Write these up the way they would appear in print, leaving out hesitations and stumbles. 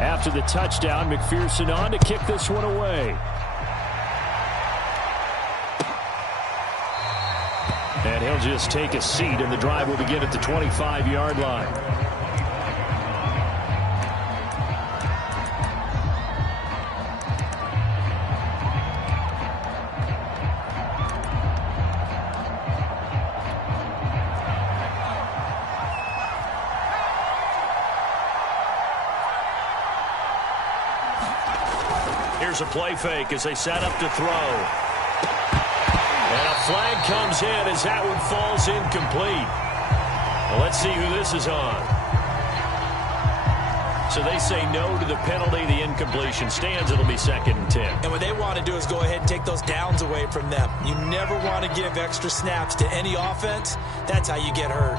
After the touchdown, McPherson on to kick this one away. And he'll just take a seat, and the drive will begin at the 25-yard line. Here's a play fake as they set up to throw. And a flag comes in as that one falls incomplete. Well, let's see who this is on. So they say no to the penalty. The incompletion stands. It'll be 2nd and 10. And what they want to do is go ahead and take those downs away from them. You never want to give extra snaps to any offense. That's how you get hurt.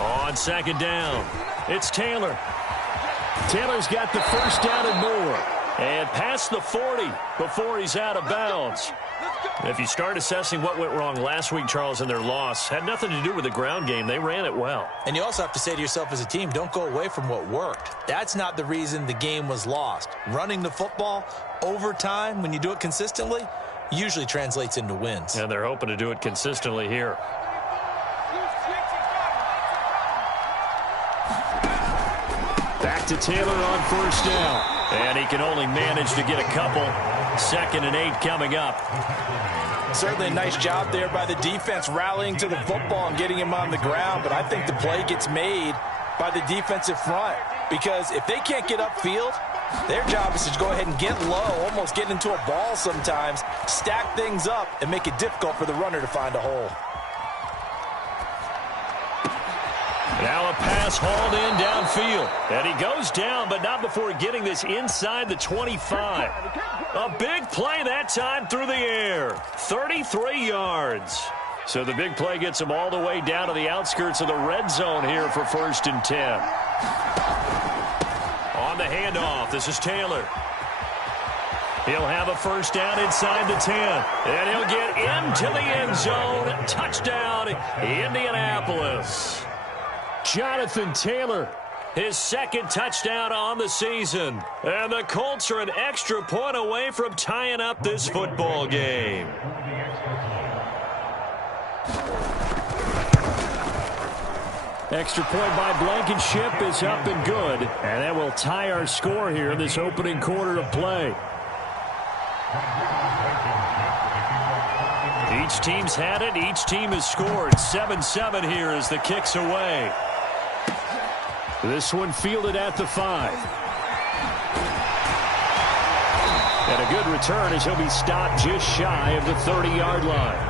On 2nd down, it's Taylor. Taylor's got the first down and more. And past the 40 before he's out of bounds. If you start assessing what went wrong last week, Charles, in their loss, had nothing to do with the ground game. They ran it well. And you also have to say to yourself as a team, don't go away from what worked. That's not the reason the game was lost. Running the football over time, when you do it consistently, usually translates into wins. And they're hoping to do it consistently here. Back to Taylor on 1st down. And he can only manage to get a couple. 2nd and 8 coming up. Certainly a nice job there by the defense rallying to the football and getting him on the ground. But I think the play gets made by the defensive front. Because if they can't get upfield, their job is to go ahead and get low, almost get into a ball sometimes, stack things up, and make it difficult for the runner to find a hole. Now a pass hauled in downfield. And he goes down, but not before getting this inside the 25. A big play that time through the air. 33 yards. So the big play gets him all the way down to the outskirts of the red zone here for 1st and 10. On the handoff, this is Taylor. He'll have a first down inside the 10. And he'll get into the end zone. Touchdown, Indianapolis. Jonathan Taylor, his 2nd touchdown on the season. And the Colts are an extra point away from tying up this football game. Extra point by Blankenship is up and good. And that will tie our score here in this opening quarter of play. Each team's had it. Each team has scored. 7-7 here as the kick's away. This one fielded at the 5. And a good return as he'll be stopped just shy of the 30-yard line.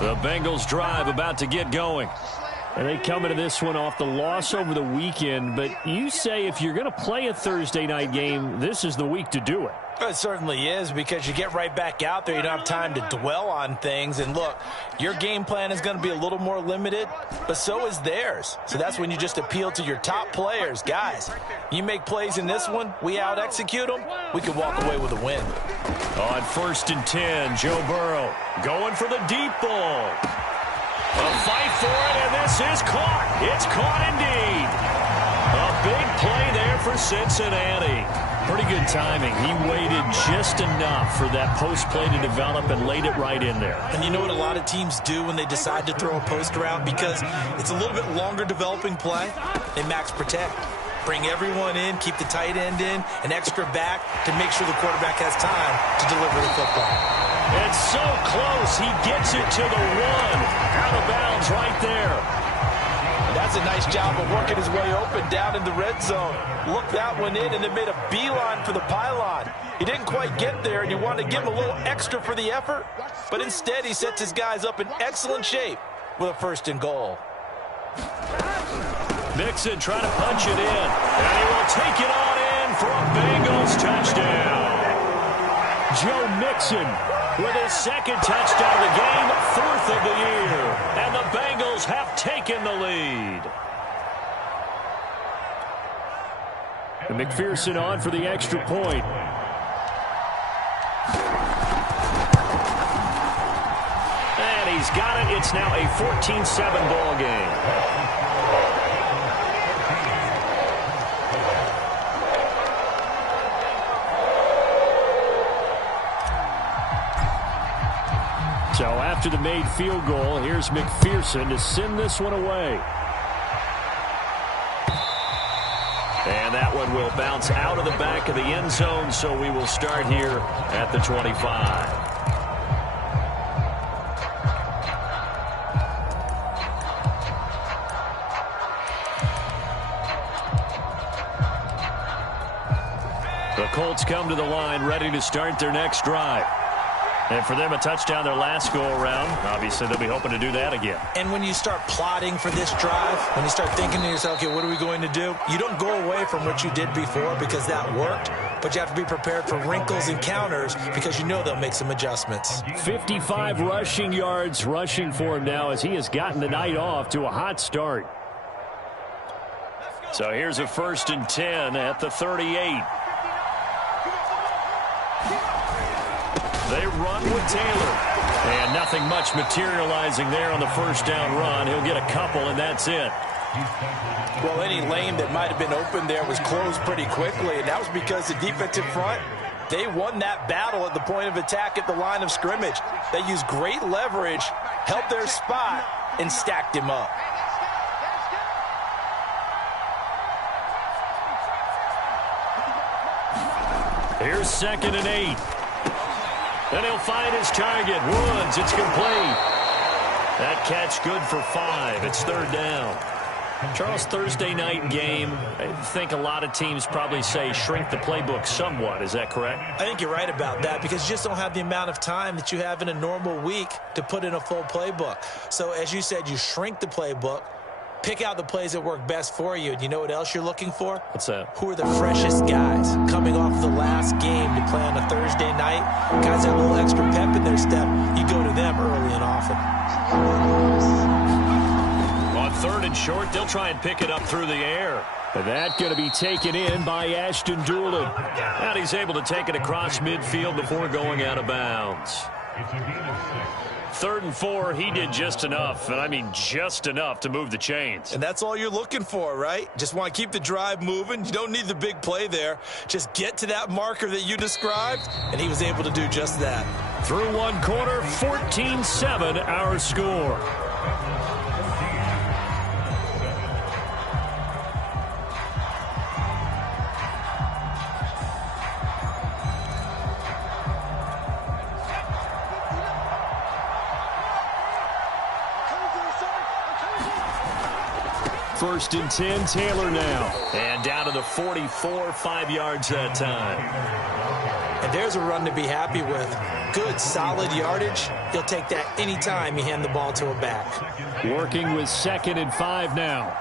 The Bengals drive about to get going. And they come into this one off the loss over the weekend. But you say if you're going to play a Thursday night game, this is the week to do it. It certainly is, because you get right back out there. You don't have time to dwell on things. And look, your game plan is going to be a little more limited, but so is theirs. So that's when you just appeal to your top players. Guys, you make plays in this one, we out-execute them, we can walk away with a win. On 1st and 10, Joe Burrow going for the deep ball. A fight for it, and this is caught. It's caught indeed. A big play there for Cincinnati. Pretty good timing. He waited just enough for that post play to develop and laid it right in there. And you know what a lot of teams do when they decide to throw a post route? Because it's a little bit longer developing play, they max protect. Bring everyone in, keep the tight end in, an extra back to make sure the quarterback has time to deliver the football. It's so close. He gets it to the 1. Out of bounds right there. That's a nice job of working his way open down in the red zone. Looked that one in and then made a beeline for the pylon. He didn't quite get there, and you want to give him a little extra for the effort, but instead he sets his guys up in excellent shape with a 1st and goal. Mixon trying to punch it in. And he will take it on in for a Bengals touchdown. Joe Mixon with his second touchdown of the game, 4th of the year. And the Bengals have taken the lead. And McPherson on for the extra point. And he's got it. It's now a 14-7 ball game. So after the made field goal, here's McPherson to send this one away. And that one will bounce out of the back of the end zone, so we will start here at the 25. The Colts come to the line ready to start their next drive. And for them, a touchdown their last go-around. Obviously, they'll be hoping to do that again. And when you start plotting for this drive, when you start thinking to yourself, okay, what are we going to do? You don't go away from what you did before because that worked, but you have to be prepared for wrinkles and counters because you know they'll make some adjustments. 55 rushing yards rushing for him now as he has gotten the night off to a hot start. So here's a 1st and 10 at the 38. They run with Taylor. And nothing much materializing there on the first down run. He'll get a couple, and that's it. Well, any lane that might have been open there was closed pretty quickly, and that was because the defensive front, they won that battle at the point of attack at the line of scrimmage. They used great leverage, held their spot, and stacked him up. Here's 2nd and 8. And he'll find his target. Woods, it's complete. That catch good for 5. It's 3rd down. Charles, Thursday night game, I think a lot of teams probably say shrink the playbook somewhat. Is that correct? I think you're right about that because you just don't have the amount of time that you have in a normal week to put in a full playbook. So as you said, you shrink the playbook, pick out the plays that work best for you. And you know what else you're looking for? What's that? Who are the freshest guys coming off the last game to play on a Thursday night? Guys have a little extra pep in their step. You go to them early and often. On 3rd and short, they'll try and pick it up through the air. And that going to be taken in by Ashton Doolin. And he's able to take it across midfield before going out of bounds. 3rd and 4, he did just enough, and I mean just enough to move the chains. And that's all you're looking for, right? Just want to keep the drive moving. You don't need the big play there. Just get to that marker that you described, and he was able to do just that. Through one quarter, 14-7 our score. First and 10, Taylor now. And down to the 44, 5 yards that time. And there's a run to be happy with. Good, solid yardage. He'll take that anytime you hand the ball to a back. Working with 2nd and 5 now.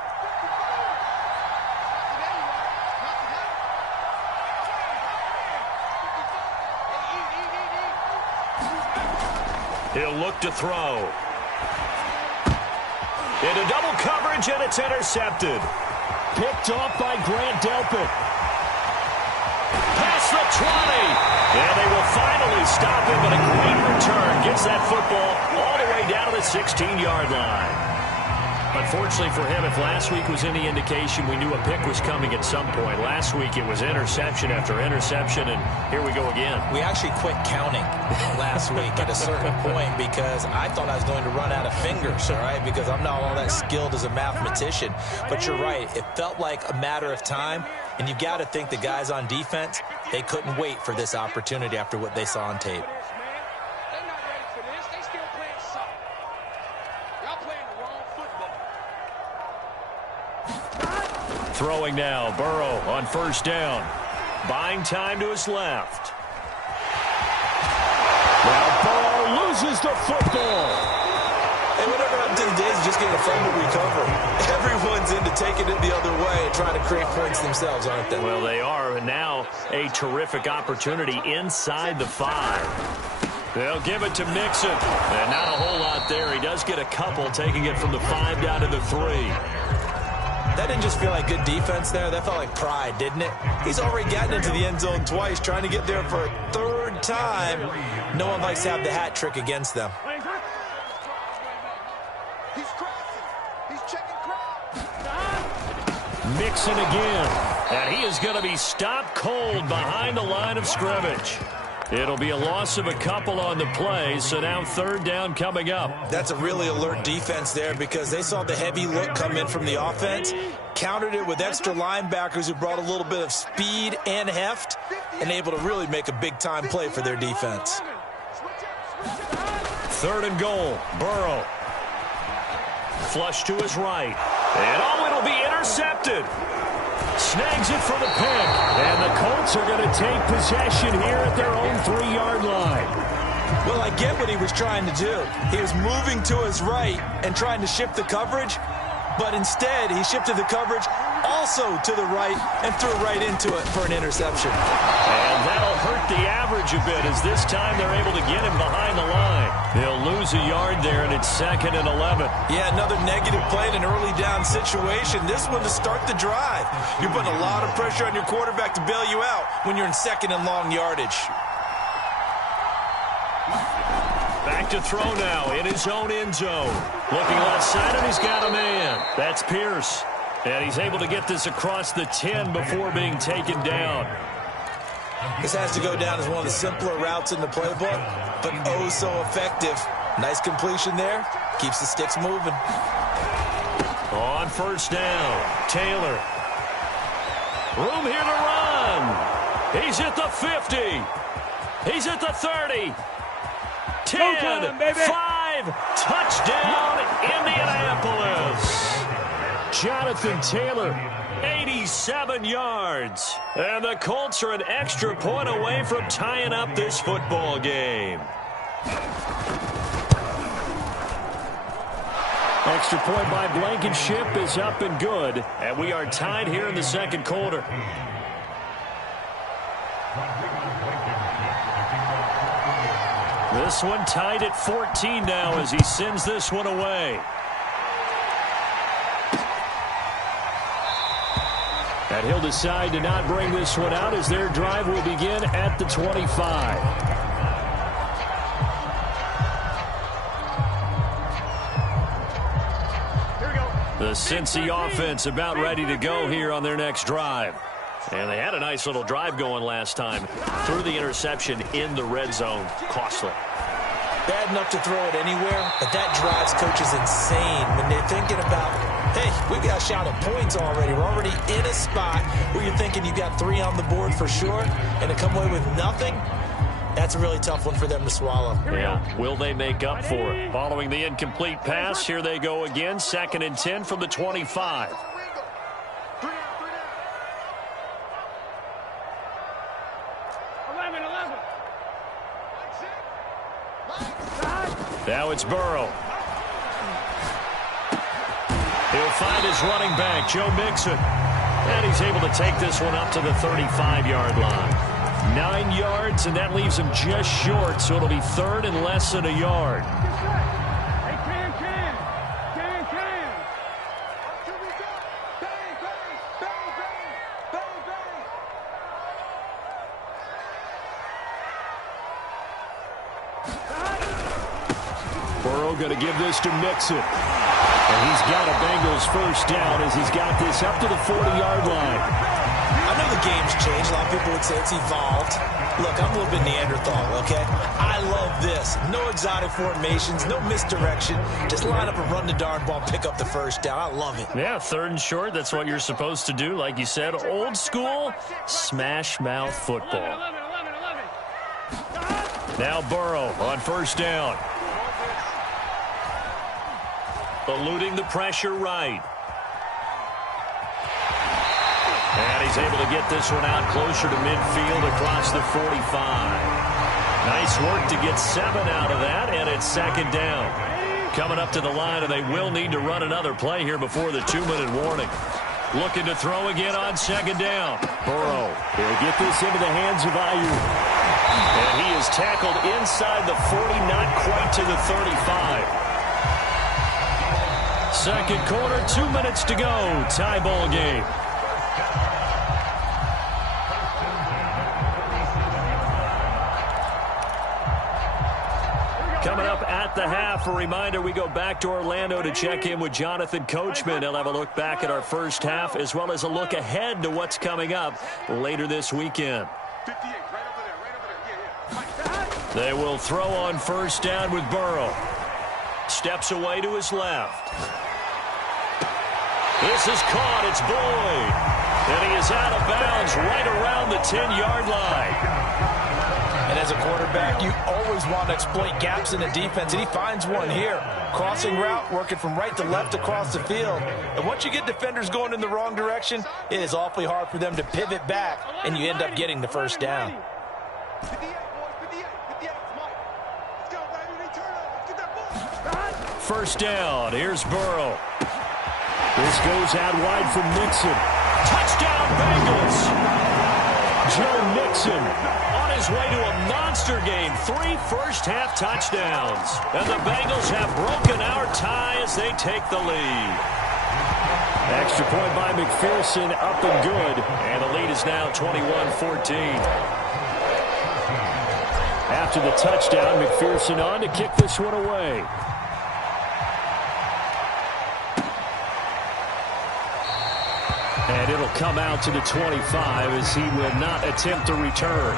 He'll look to throw. Into double coverage, and it's intercepted. Picked off by Grant Delpit. Past the 20. And they will finally stop him, but a great return gets that football all the way down to the 16-yard line. Unfortunately for him, if last week was any indication, we knew a pick was coming at some point. Last week it was interception after interception, and here we go again. We actually quit counting last week at a certain point because I thought I was going to run out of fingers, all right, because I'm not all that skilled as a mathematician. But you're right. It felt like a matter of time, and you've got to think the guys on defense, they couldn't wait for this opportunity after what they saw on tape. Throwing now, Burrow on first down. Buying time to his left. Now Burrow loses the football. Hey, whatever happened to the days of just getting a fumble recovery? Everyone's into taking it the other way and trying to create points themselves, aren't they? Well, they are, and now a terrific opportunity inside the 5. They'll give it to Mixon, and not a whole lot there. He does get a couple, taking it from the 5 down to the 3. That didn't just feel like good defense there. That felt like pride, didn't it? He's already gotten into the end zone twice, trying to get there for a 3rd time. No one likes to have the hat trick against them. Mixon again, and he is going to be stopped cold behind the line of scrimmage. It'll be a loss of a couple on the play, so now 3rd down coming up. That's a really alert defense there because they saw the heavy look come in from the offense, countered it with extra linebackers who brought a little bit of speed and heft, and able to really make a big-time play for their defense. 3rd and goal, Burrow. Flush to his right. And it'll be intercepted. Snags it for the pick. And the Colts are going to take possession here at their own 3-yard line. Well, I get what he was trying to do. He was moving to his right and trying to shift the coverage, but instead he shifted the coverage also to the right and threw right into it for an interception. And that'll hurt the average a bit as this time they're able to get him behind the line. They'll lose a yard there, and it's 2nd and 11. Yeah, another negative play in an early down situation. This one to start the drive. You're putting a lot of pressure on your quarterback to bail you out when you're in 2nd and long yardage. Back to throw now in his own end zone. Looking left side, and he's got a man. That's Pierce. And he's able to get this across the 10 before being taken down. This has to go down as one of the simpler routes in the playbook, but oh so effective. Nice completion there. Keeps the sticks moving. On 1st down, Taylor. Room here to run. He's at the 50. He's at the 30. 10, 5, touchdown, Indianapolis. Jonathan Taylor, 87 yards. And the Colts are an extra point away from tying up this football game. Extra point by Blankenship is up and good. And we are tied here in the 2nd quarter. This one tied at 14 now as he sends this one away. And he'll decide to not bring this one out as their drive will begin at the 25. The Cincy offense about ready to go here on their next drive. And they had a nice little drive going last time. Threw the interception in the red zone. Costly. Bad enough to throw it anywhere, but that drives coaches insane when they're thinking about, hey, we got a shot at points already. We're already in a spot where you're thinking you got 3 on the board for sure, and to come away with nothing, that's a really tough one for them to swallow. Yeah, will they make up for it? Following the incomplete pass, here they go again. 2nd and 10 from the 25. Now it's Burrow. He'll find his running back, Joe Mixon. And he's able to take this one up to the 35-yard line. 9 yards, and that leaves him just short, so it'll be 3rd and less than a yard. Burrow going to give this to Mixon. And he's got a Bengals 1st down as he's got this up to the 40-yard line. I know the game's changed. A lot of people would say it's evolved. Look, I'm a little bit Neanderthal, okay? I love this. No exotic formations, no misdirection. Just line up and run the darn ball, pick up the 1st down. I love it. Yeah, 3rd and short. That's what you're supposed to do. Like you said, old school smash mouth football. Now Burrow on 1st down. Eluding the pressure right. And he's able to get this one out closer to midfield across the 45. Nice work to get 7 out of that, and it's 2nd down. Coming up to the line, and they will need to run another play here before the 2-minute warning. Looking to throw again on second down. Burrow. He'll get this into the hands of Aiyuk. And he is tackled inside the 40, not quite to the 35. Second quarter, 2 minutes to go. Tie ball game. Coming up at the half, a reminder, we go back to Orlando to check in with Jonathan Coachman. He'll have a look back at our first half as well as a look ahead to what's coming up later this weekend. They will throw on first down with Burrow. Steps away to his left. This is caught. It's Boyd. And he is out of bounds right around the 10-yard line. And as a quarterback, you always want to exploit gaps in the defense, and he finds one here. Crossing route, working from right to left across the field. And once you get defenders going in the wrong direction, it is awfully hard for them to pivot back, and you end up getting the first down. First down. Here's Burrow. This goes out wide for Mixon. Touchdown, Bengals. Joe Mixon on his way to a monster game. 3 first-half touchdowns. And the Bengals have broken our tie as they take the lead. Extra point by McPherson, up and good. And the lead is now 21-14. After the touchdown, McPherson on to kick this one away. And it'll come out to the 25 as he will not attempt to return.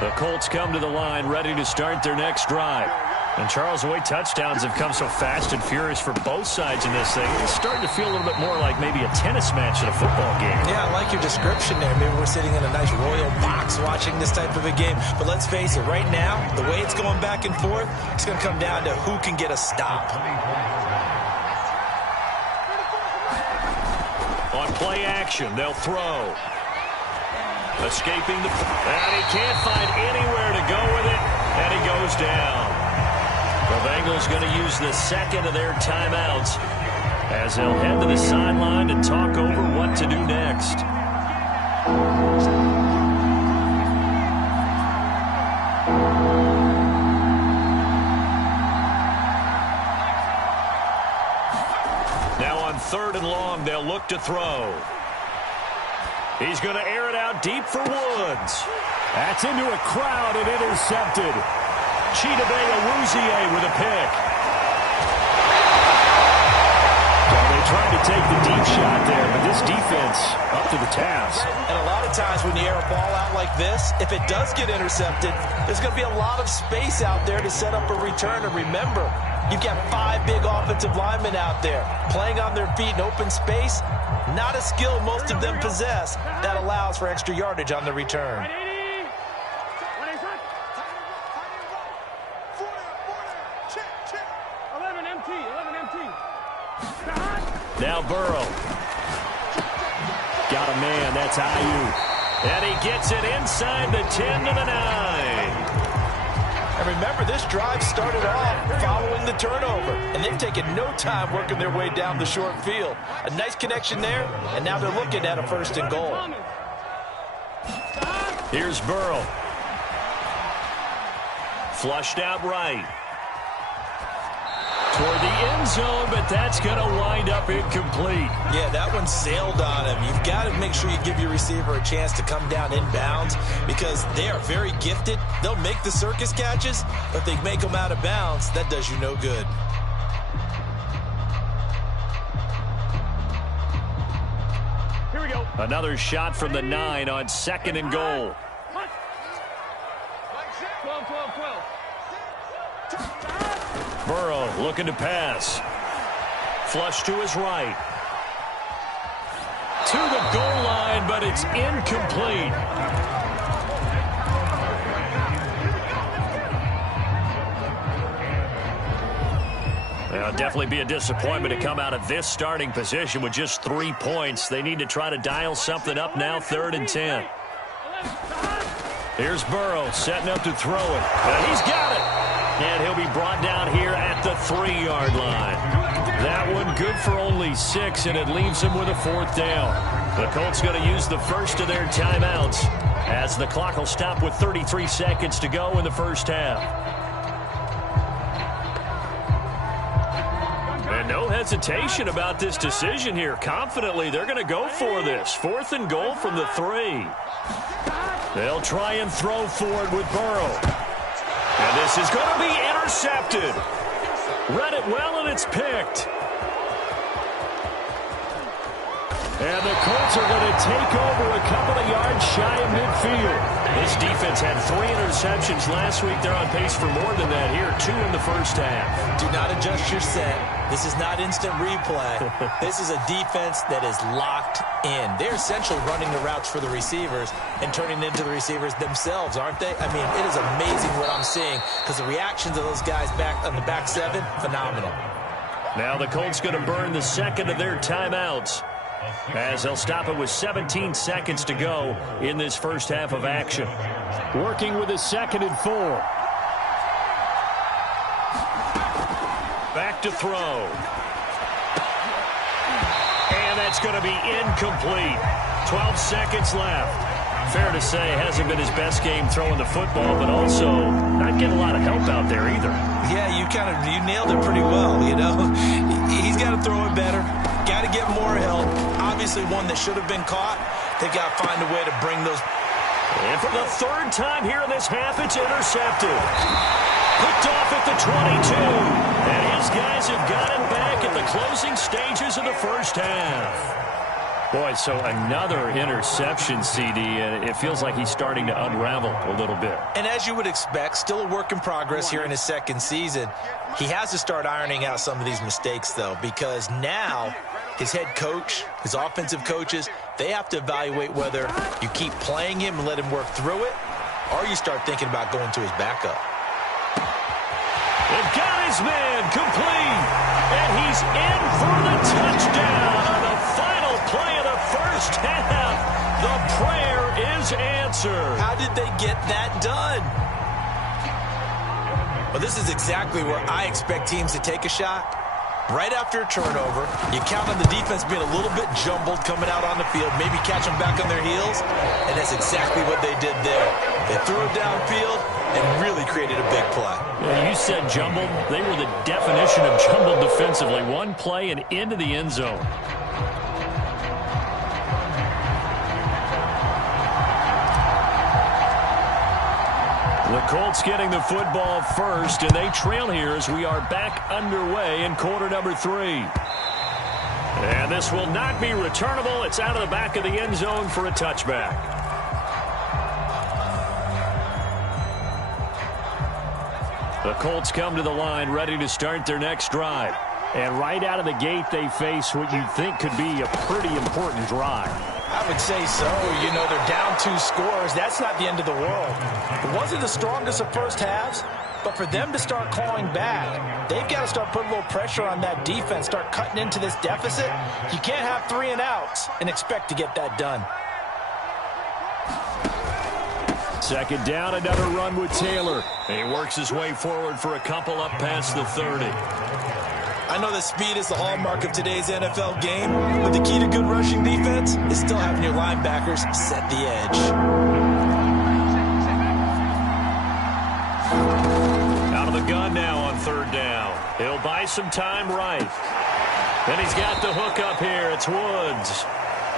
The Colts come to the line ready to start their next drive. And Charles, the way touchdowns have come so fast and furious for both sides in this thing, it's starting to feel a little bit more like maybe a tennis match at a football game. Yeah, I like your description there. Maybe we're sitting in a nice royal box watching this type of a game. But let's face it, right now, the way it's going back and forth, it's going to come down to who can get a stop. On play action, they'll throw. Escaping the... And he can't find anywhere to go with it, and he goes down. The Bengals going to use the second of their timeouts as they'll head to the sideline to talk over what to do next. Now on 3rd and long, they'll look to throw. He's going to air it out deep for Woods. That's into a crowd and intercepted. Chidobe Awuzie with a pick. Well, they tried to take the deep shot there, but this defense up to the task. And a lot of times when you air a ball out like this, if it does get intercepted, there's going to be a lot of space out there to set up a return. And remember, you've got 5 big offensive linemen out there playing on their feet in open space. Not a skill most of them possess that allows for extra yardage on the return. Now Burrow. Got a man, that's Aiyuk. And he gets it inside the 10 to the 9. And remember, this drive started off following the turnover. And they've taken no time working their way down the short field. A nice connection there, and now they're looking at a 1st and goal. Here's Burrow. Flushed out right. Toward the end zone, but that's going to wind up incomplete. Yeah, that one sailed on him. You've got to make sure you give your receiver a chance to come down inbounds because they are very gifted. They'll make the circus catches, but if they make them out of bounds, that does you no good. Here we go. Another shot from the 9 on 2nd and goal. 12. Burrow looking to pass. Flush to his right. To the goal line, but it's incomplete. Now definitely be a disappointment to come out of this starting position with just 3 points. They need to try to dial something up now, 3rd and 10. Here's Burrow setting up to throw it. And he's got it. And he'll be brought down here at the 3-yard line. That one good for only 6, and it leaves him with a 4th down. The Colts going to use the first of their timeouts as the clock will stop with 33 seconds to go in the first half. And no hesitation about this decision here. Confidently, they're going to go for this. 4th and goal from the 3. They'll try and throw for it with Burrow. And this is going to be intercepted. Read it well, and it's picked. And the Colts are going to take over a couple of yards shy of midfield. This defense had 3 interceptions last week. They're on pace for more than that here. 2 in the first half. Do not adjust your set. This is not instant replay. This is a defense that is locked in. They're essentially running the routes for the receivers and turning it into the receivers themselves, aren't they? I mean, it is amazing what I'm seeing because the reactions of those guys back on the back 7, phenomenal. Now the Colts going to burn the second of their timeouts as they'll stop it with 17 seconds to go in this first half of action. Working with a 2nd and 4. Back to throw. And that's going to be incomplete. 12 seconds left. Fair to say, hasn't been his best game throwing the football, but also not getting a lot of help out there either. Yeah, you nailed it pretty well, you know. He's got to throw it better. Got to get more help. Obviously one that should have been caught. They've got to find a way to bring those. And for the 3rd time here in this half, it's intercepted. Picked off at the 22. And his guys have got him back at the closing stages of the first half. Boy, so another interception, CD, and it feels like he's starting to unravel a little bit. And as you would expect, still a work in progress here in his 2nd season. He has to start ironing out some of these mistakes, though, because now his head coach, his offensive coaches, they have to evaluate whether you keep playing him and let him work through it, or you start thinking about going to his backup. They've got his man complete, and he's in for the touchdown on the final play of the first half. The prayer is answered. How did they get that done? Well, this is exactly where I expect teams to take a shot. Right after a turnover, you count on the defense being a little bit jumbled coming out on the field, maybe catch them back on their heels, and that's exactly what they did there. They threw it downfield and really created a big play. Yeah, you said jumbled. They were the definition of jumbled defensively. One play and into the end zone. The Colts getting the football first, and they trail here as we are back underway in quarter number 3. And this will not be returnable. It's out of the back of the end zone for a touchback. The Colts come to the line ready to start their next drive. And right out of the gate, they face what you'd think could be a pretty important drive. I would say so. You know, they're down 2 scores. That's not the end of the world. It wasn't the strongest of first halves, but for them to start clawing back, they've got to start putting a little pressure on that defense, start cutting into this deficit. You can't have 3 and outs and expect to get that done. 2nd down, another run with Taylor. And he works his way forward for a couple up past the 30. I know that speed is the hallmark of today's NFL game, but the key to good rushing defense is still having your linebackers set the edge. Out of the gun now on 3rd down. He'll buy some time right. And he's got the hook up here. It's Woods.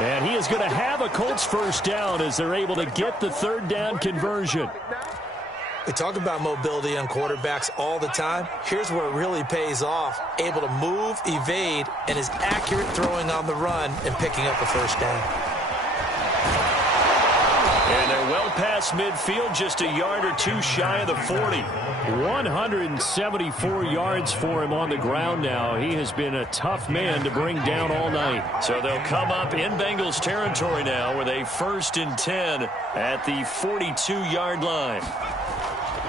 And he is going to have a Colts first down as they're able to get the 3rd down conversion. We talk about mobility on quarterbacks all the time. Here's where it really pays off. Able to move, evade, and is accurate throwing on the run and picking up a first down. And they're well past midfield, just a yard or 2 shy of the 40. 174 yards for him on the ground now. He has been a tough man to bring down all night. So they'll come up in Bengals territory now with a 1st and 10 at the 42-yard line.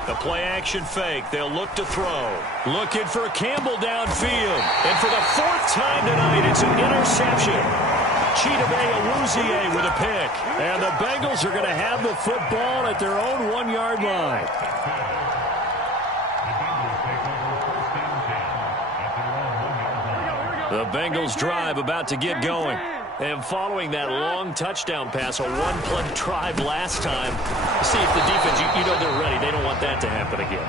The play-action fake. They'll look to throw. Looking for Campbell downfield. And for the fourth time tonight, it's an interception. Chidobe Awuzie with a pick. And the Bengals are going to have the football at their own 1-yard line. The Bengals drive about to get going. And following that long touchdown pass, a one-play drive last time, see if the defense, you know they're ready. They don't want that to happen again.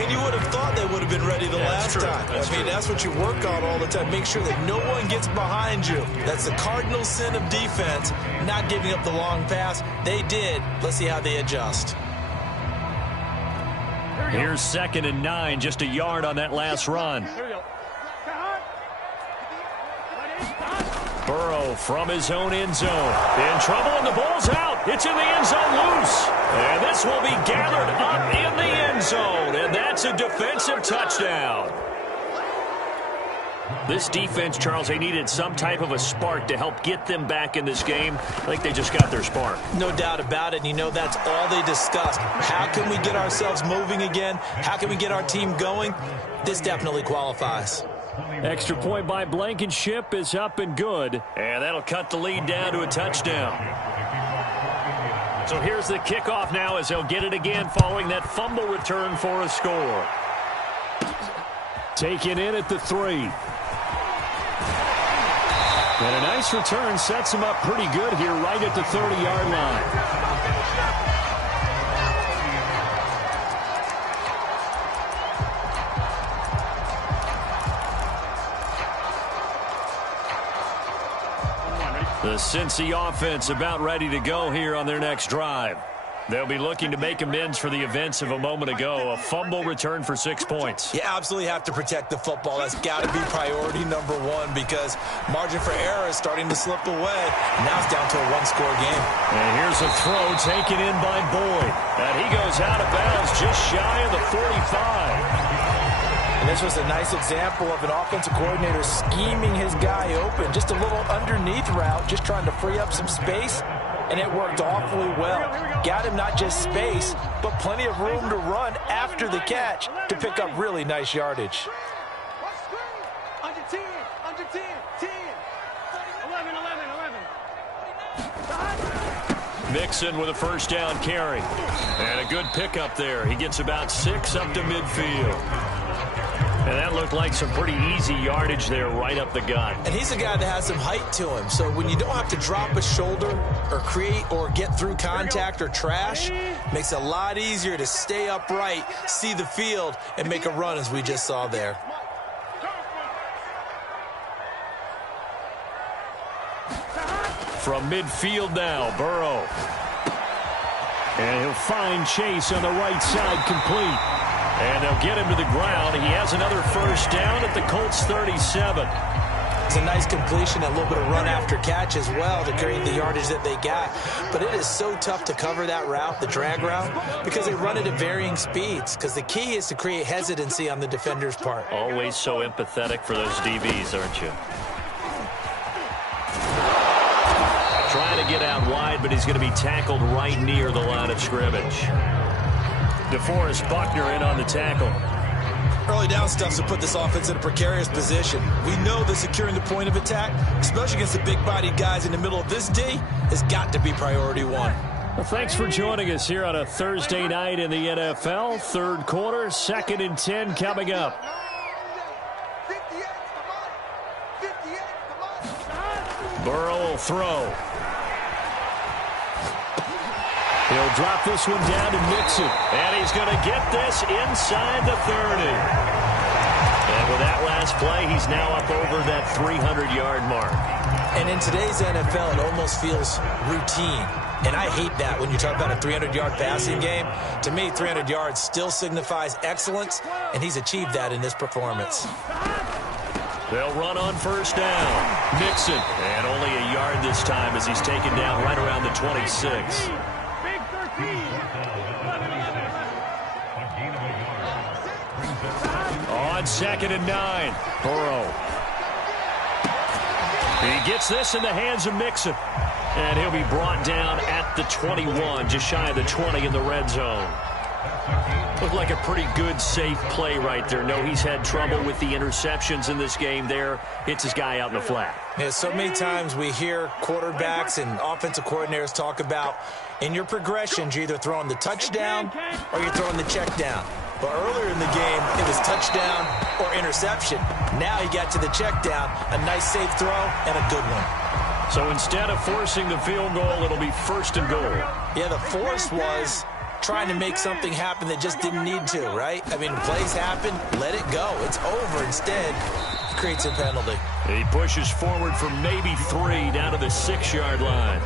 And you would have thought they would have been ready the last time. That's what you work on all the time. Make sure that no one gets behind you. That's the cardinal sin of defense, not giving up the long pass. They did. Let's see how they adjust. Here's 2nd and 9, just a yard on that last run. Burrow from his own end zone. In trouble, and the ball's out. It's in the end zone loose. And this will be gathered up in the end zone. And that's a defensive touchdown. This defense, Charles, they needed some type of a spark to help get them back in this game. I think they just got their spark. No doubt about it. And you know that's all they discussed. How can we get ourselves moving again? How can we get our team going? This definitely qualifies. Extra point by Blankenship is up and good. And that'll cut the lead down to a touchdown. So here's the kickoff now as they'll get it again following that fumble return for a score. Taken in at the 3. And a nice return sets him up pretty good here right at the 30-yard line. The Cincy offense about ready to go here on their next drive. They'll be looking to make amends for the events of a moment ago. A fumble return for 6 points. You absolutely have to protect the football. That's got to be priority number one because margin for error is starting to slip away. Now it's down to a one-score game. And here's a throw taken in by Boyd. And he goes out of bounds just shy of the 45. And this was a nice example of an offensive coordinator scheming his guy open. Just a little underneath route, just trying to free up some space. And it worked awfully well. Got him not just space, but plenty of room to run after the catch to pick up really nice yardage. Under 10, 10, 11. Mixon with a first down carry. And a good pickup there. He gets about 6 up to midfield. And that looked like some pretty easy yardage there right up the gut. And he's a guy that has some height to him. So when you don't have to drop a shoulder or create or get through contact or trash, makes it a lot easier to stay upright, see the field, and make a run as we just saw there. From midfield now, Burrow. And he'll find Chase on the right side complete. And they'll get him to the ground. He has another first down at the Colts 37. It's a nice completion, a little bit of run after catch as well to create the yardage that they got. But it is so tough to cover that route, the drag route, because they run it at varying speeds. Because the key is to create hesitancy on the defender's part. Always so empathetic for those DBs, aren't you? Trying to get out wide, but he's going to be tackled right near the line of scrimmage. DeForest Buckner in on the tackle. Early down stuff to put this offense in a precarious position. We know that securing the point of attack, especially against the big-bodied guys in the middle of this D, has got to be priority one. Well, thanks for joining us here on a Thursday night in the NFL. Third quarter, 2nd and 10 coming up. Burrow will throw. He'll drop this one down to Mixon. And he's going to get this inside the 30. And with that last play, he's now up over that 300-yard mark. And in today's NFL, it almost feels routine. And I hate that when you talk about a 300-yard passing game. To me, 300 yards still signifies excellence, and he's achieved that in this performance. They'll run on first down. Mixon. And only a yard this time as he's taken down right around the 26. On 2nd and 9, Burrow. He gets this in the hands of Mixon. And he'll be brought down at the 21, just shy of the 20 in the red zone. Looked like a pretty good, safe play right there. No, he's had trouble with the interceptions in this game there. Hits his guy out in the flat. Yeah, so many times we hear quarterbacks and offensive coordinators talk about in your progressions, you're either throwing the touchdown or you're throwing the check down. But earlier in the game, it was touchdown or interception. Now he got to the check down, a nice safe throw, and a good one. So instead of forcing the field goal, it'll be 1st and goal. Yeah, the force was trying to make something happen that just didn't need to, right? I mean, plays happen, let it go. It's over. Instead, it creates a penalty. He pushes forward for maybe 3 down to the 6-yard line.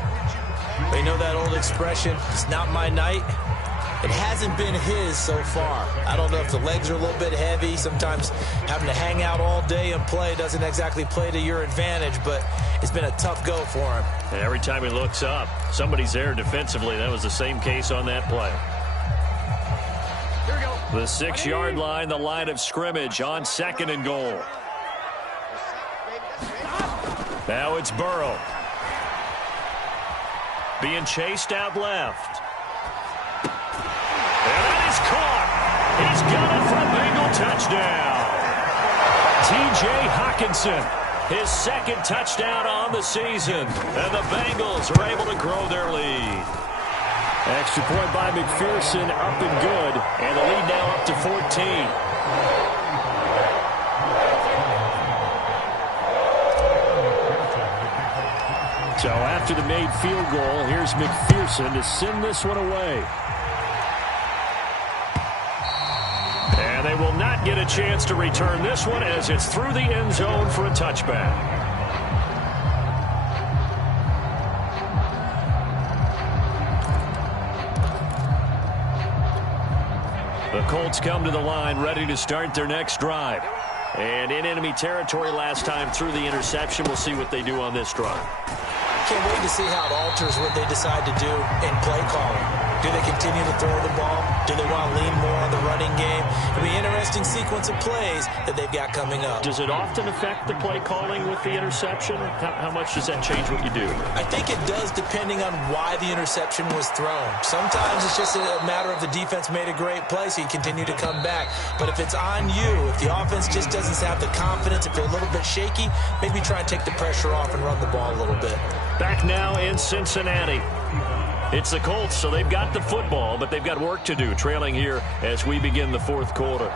You know that old expression, it's not my night? It hasn't been his so far. I don't know if the legs are a little bit heavy. Sometimes having to hang out all day and play doesn't exactly play to your advantage, but it's been a tough go for him. And every time he looks up, somebody's there defensively. That was the same case on that play. Here we go. The 6-yard line, the line of scrimmage on 2nd and goal. Now it's Burrow. Being chased out left. And that is caught. He's got it for a Bengal touchdown. T.J. Hockenson, his 2nd touchdown on the season. And the Bengals are able to grow their lead. Extra point by McPherson, up and good. And the lead now up to 14. So after the made field goal, here's McPherson to send this one away. And they will not get a chance to return this one as it's through the end zone for a touchback. The Colts come to the line ready to start their next drive. And in enemy territory last time through the interception. We'll see what they do on this drive. Can't wait to see how it alters what they decide to do in play calling. Do they continue to throw the ball? Do they want to lean more on the running game? It'll be an interesting sequence of plays that they've got coming up. Does it often affect the play calling with the interception? How much does that change what you do? I think it does depending on why the interception was thrown. Sometimes it's just a matter of the defense made a great play, so you continue to come back. But if it's on you, if the offense just doesn't have the confidence, if they're a little bit shaky, maybe try and take the pressure off and run the ball a little bit. Back now in Cincinnati. It's the Colts, so they've got the football, but they've got work to do, trailing here as we begin the 4th quarter.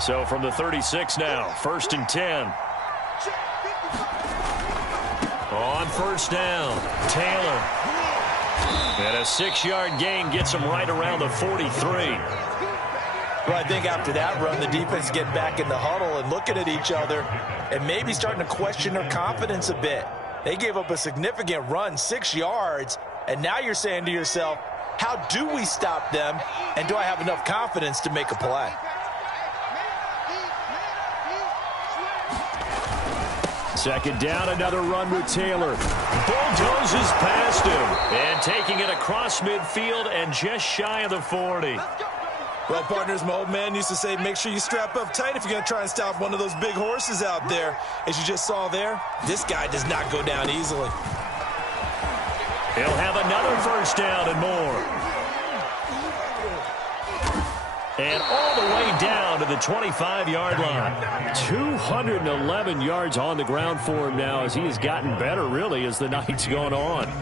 So from the 36 now, 1st and 10. On 1st down, Taylor. And a 6-yard gain gets him right around the 43. Well, I think after that run, the defense get back in the huddle and looking at each other and maybe starting to question their confidence a bit. They gave up a significant run, 6 yards, and now you're saying to yourself, how do we stop them, and do I have enough confidence to make a play? Second down, another run with Taylor. Bulldozes past him and taking it across midfield and just shy of the 40. Well, partners, my old man used to say, make sure you strap up tight if you're going to try and stop one of those big horses out there. As you just saw there, this guy does not go down easily. He'll have another 1st down and more. And all the way down to the 25-yard line. 211 yards on the ground for him now as he has gotten better, really, as the night's gone on.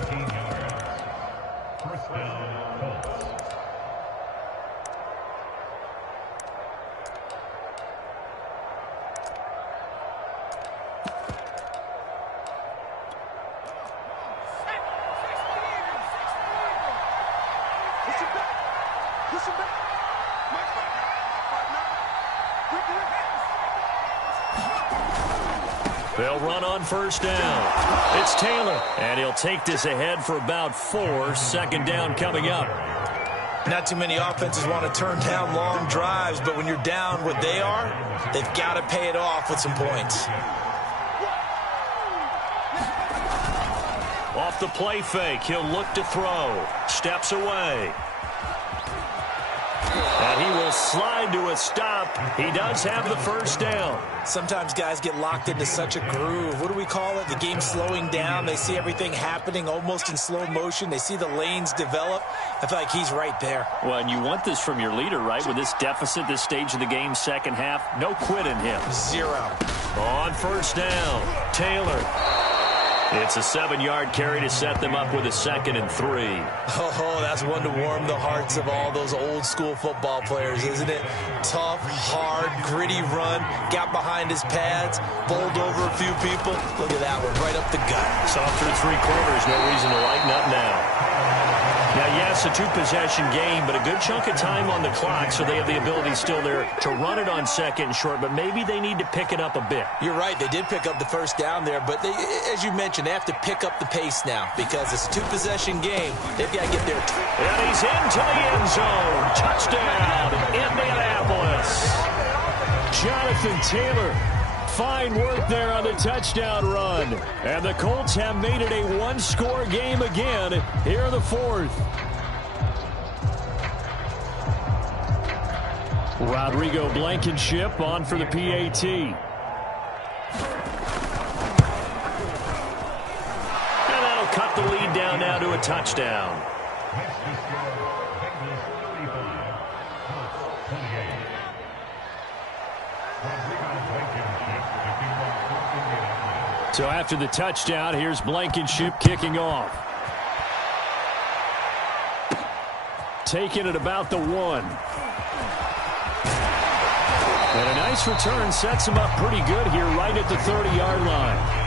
They'll run on 1st down. It's Taylor, and he'll take this ahead for about 4. 2nd down coming up. Not too many offenses want to turn down long drives, but when you're down what they are, they've got to pay it off with some points. Off the play fake, he'll look to throw. Steps away. And he will slide to a stop. He does have the first down. Sometimes guys get locked into such a groove. What do we call it? The game's slowing down. They see everything happening almost in slow motion. They see the lanes develop. I feel like he's right there. Well, and you want this from your leader, right? With this deficit, this stage of the game, second half, no quit in him. 0. On first down, Taylor. It's a 7-yard carry to set them up with a 2nd and 3. Oh, that's one to warm the hearts of all those old-school football players, isn't it? Tough, hard, gritty run, got behind his pads, bowled over a few people. Look at that one, right up the gut. Soft through 3 quarters, no reason to lighten up now. Now, yes, a 2-possession game, but a good chunk of time on the clock, so they have the ability still there to run it on 2nd and short, but maybe they need to pick it up a bit. You're right, they did pick up the first down there, but they, as you mentioned, they have to pick up the pace now because it's a 2-possession game. They've got to get there. And he's into the end zone. Touchdown, Indianapolis. Jonathan Taylor. Fine work there on the touchdown run. And the Colts have made it a 1-score game again here in the 4th. Rodrigo Blankenship on for the PAT. And that'll cut the lead down now to a touchdown. So after the touchdown, here's Blankenship kicking off. Taking it about the 1. And a nice return sets him up pretty good here right at the 30-yard line.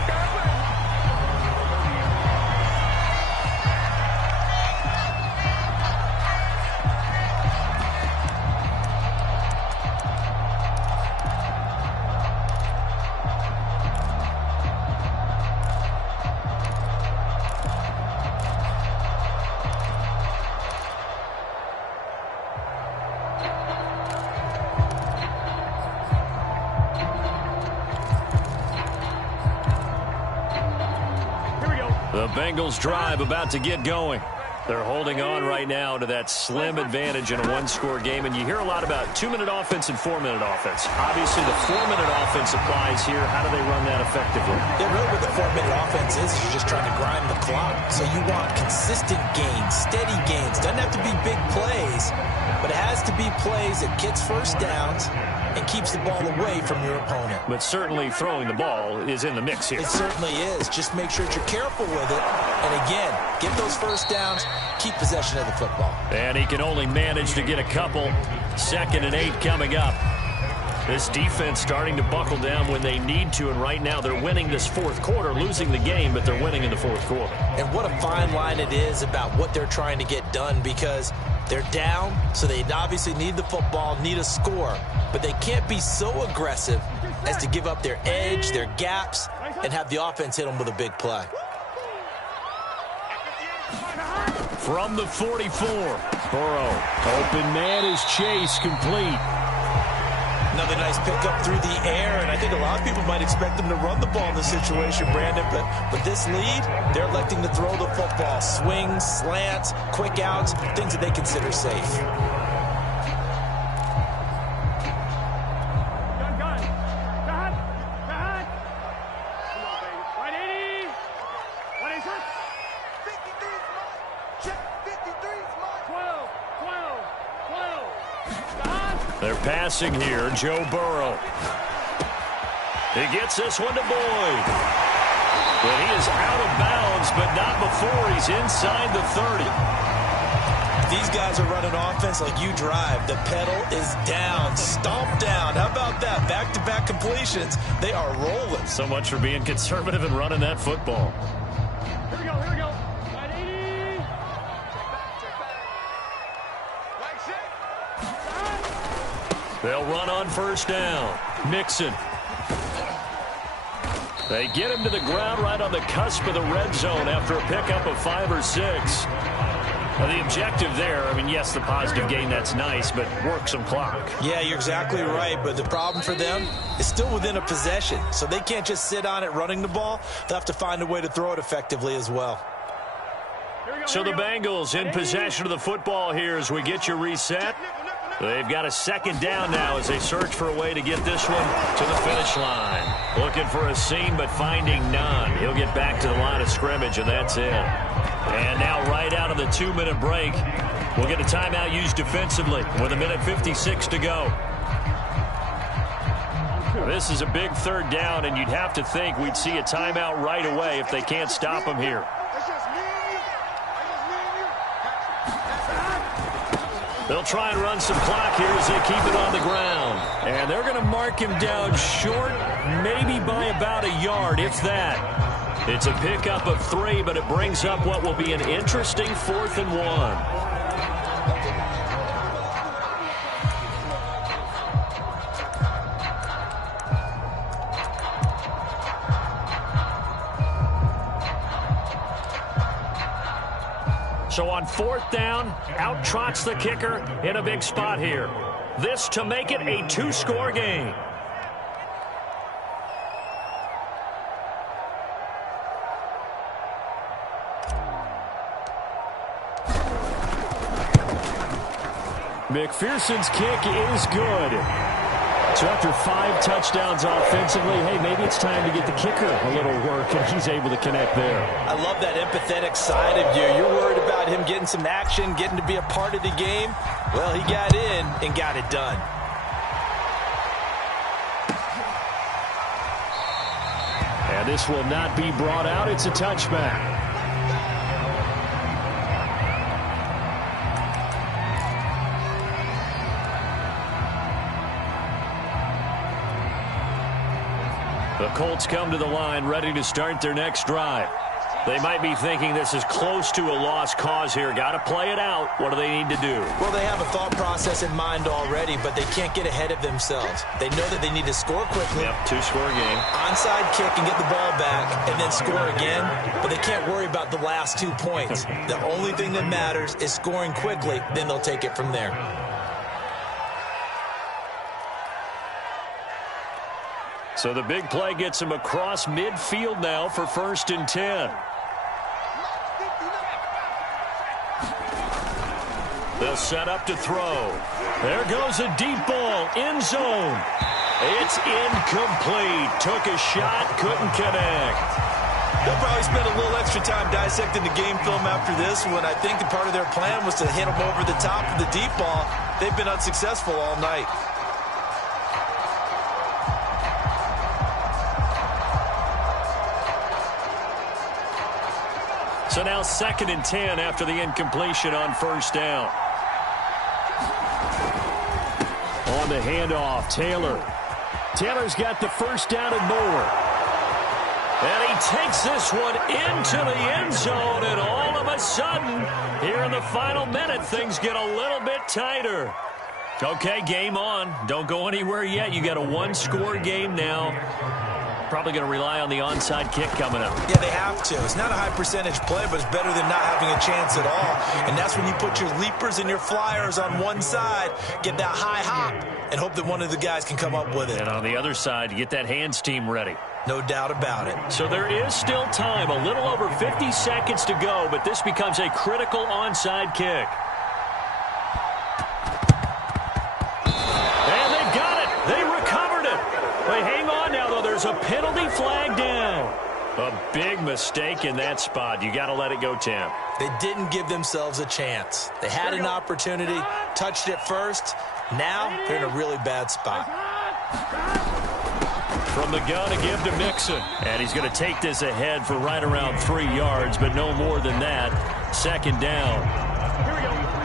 The Bengals drive about to get going. They're holding on right now to that slim advantage in a 1-score game. And you hear a lot about 2-minute offense and 4-minute offense. Obviously, the 4-minute offense applies here. How do they run that effectively? Yeah, really what the 4-minute offense is you're just trying to grind the clock. So you want consistent gains, steady gains. Doesn't have to be big plays, but it has to be plays that gets first downs and keeps the ball away from your opponent. But certainly throwing the ball is in the mix here. It certainly is. Just make sure that you're careful with it. And again, get those first downs, keep possession of the football. And he can only manage to get a couple. 2nd and 8 coming up. This defense starting to buckle down when they need to, and right now they're winning this 4th quarter, losing the game, but they're winning in the 4th quarter. And what a fine line it is about what they're trying to get done, because they're down, so they obviously need the football, need a score, but they can't be so aggressive as to give up their edge, their gaps, and have the offense hit them with a big play. From the 44, Burrow. Open man is Chase, complete. Another nice pickup through the air, and I think a lot of people might expect them to run the ball in this situation, Brandon, but with this lead, they're electing to throw the football. Swings, slants, quick outs, things that they consider safe. They're passing here, Joe Burrow. He gets this one to Boyd. But he is out of bounds, but not before he's inside the 30. These guys are running offense like you drive. The pedal is down, stomp down. How about that? Back-to-back completions. They are rolling. So much for being conservative and running that football. Here we go, here we go. They'll run on first down. Mixon. They get him to the ground right on the cusp of the red zone after a pickup of 5 or 6. Now the objective there, I mean, yes, the positive gain, that's nice, but work some clock. Yeah, you're exactly right, but the problem for them is still within a possession, so they can't just sit on it running the ball. They'll have to find a way to throw it effectively as well. So the Bengals in possession of the football here as we get you reset. They've got a second down now as they search for a way to get this one to the finish line. Looking for a seam, but finding none. He'll get back to the line of scrimmage, and that's it. And now right out of the 2-minute break, we'll get a timeout used defensively with 1:56 to go. This is a big third down, and you'd have to think we'd see a timeout right away if they can't stop him here. They'll try and run some clock here as they keep it on the ground. And they're going to mark him down short, maybe by about a yard, if that. It's a pickup of 3, but it brings up what will be an interesting 4th and 1. So on 4th down, out trots the kicker in a big spot here. This to make it a 2-score game. McPherson's kick is good. So after 5 touchdowns offensively, hey, maybe it's time to get the kicker a little work, and he's able to connect there. I love that empathetic side of you. You're worried about him getting some action, getting to be a part of the game. Well, he got in and got it done. And this will not be brought out. It's a touchback. The Colts come to the line ready to start their next drive. They might be thinking this is close to a lost cause here. Got to play it out. What do they need to do? Well, they have a thought process in mind already, but they can't get ahead of themselves. They know that they need to score quickly. Yep, 2-score game. Onside kick and get the ball back and then score again, but they can't worry about the last 2 points. The only thing that matters is scoring quickly, then they'll take it from there. So the big play gets him across midfield now for 1st and 10. They'll set up to throw. There goes a deep ball, end zone. It's incomplete. Took a shot, couldn't connect. They'll probably spend a little extra time dissecting the game film after this one. I think the part of their plan was to hit them over the top of the deep ball. They've been unsuccessful all night. So now 2nd and 10 after the incompletion on 1st down. On the handoff, Taylor. Taylor's got the 1st down and more. And he takes this one into the end zone, and all of a sudden, here in the final minute, things get a little bit tighter. Okay, game on. Don't go anywhere yet. You got a 1-score game now. Probably going to rely on the onside kick coming up. Yeah, they have to. It's not a high percentage play, but it's better than not having a chance at all. And that's when you put your leapers and your flyers on one side, get that high hop, and hope that one of the guys can come up with it. And on the other side, you get that hands team ready. No doubt about it. So there is still time, a little over 50 seconds to go, but this becomes a critical onside kick. And they've got it. They recovered it. Wait, hang on now, though. There's a penalty flag down. A big mistake in that spot. You got to let it go, Tim. They didn't give themselves a chance. They had an opportunity, touched it first. Now they're in a really bad spot. From the gun to give to Mixon. And he's going to take this ahead for right around 3 yards, but no more than that. 2nd down.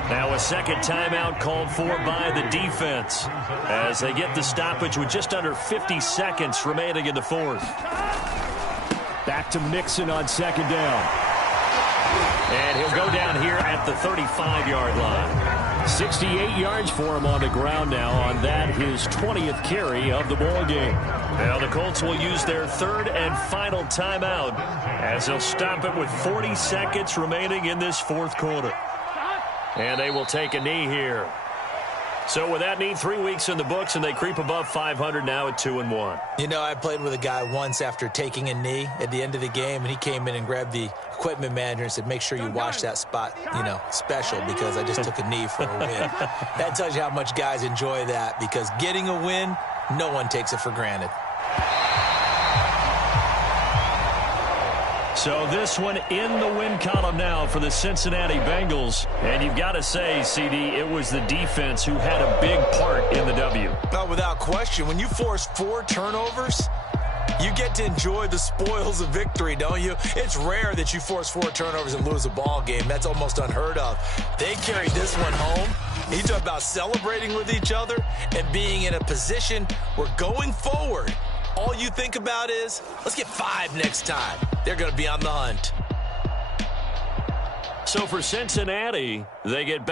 Now a second timeout called for by the defense as they get the stoppage with just under 50 seconds remaining in the 4th. Back to Mixon on 2nd down. And he'll go down here at the 35-yard line. 68 yards for him on the ground now on that, his 20th carry of the ball game. Now the Colts will use their 3rd and final timeout as they'll stop it with 40 seconds remaining in this 4th quarter. And they will take a knee here. So with that neat 3 weeks in the books, and they creep above 500 now at 2-1. You know, I played with a guy once after taking a knee at the end of the game, and he came in and grabbed the equipment manager and said, make sure you watch that spot, you know, special, because I just took a knee for a win. That tells you how much guys enjoy that, because getting a win, no one takes it for granted. So this one in the win column now for the Cincinnati Bengals. And you've got to say, CD, it was the defense who had a big part in the W. No, without question. When you force 4 turnovers, you get to enjoy the spoils of victory, don't you? It's rare that you force 4 turnovers and lose a ball game. That's almost unheard of. They carried this one home. You talk about celebrating with each other and being in a position where going forward, all you think about is, let's get 5 next time. They're going to be on the hunt. So for Cincinnati, they get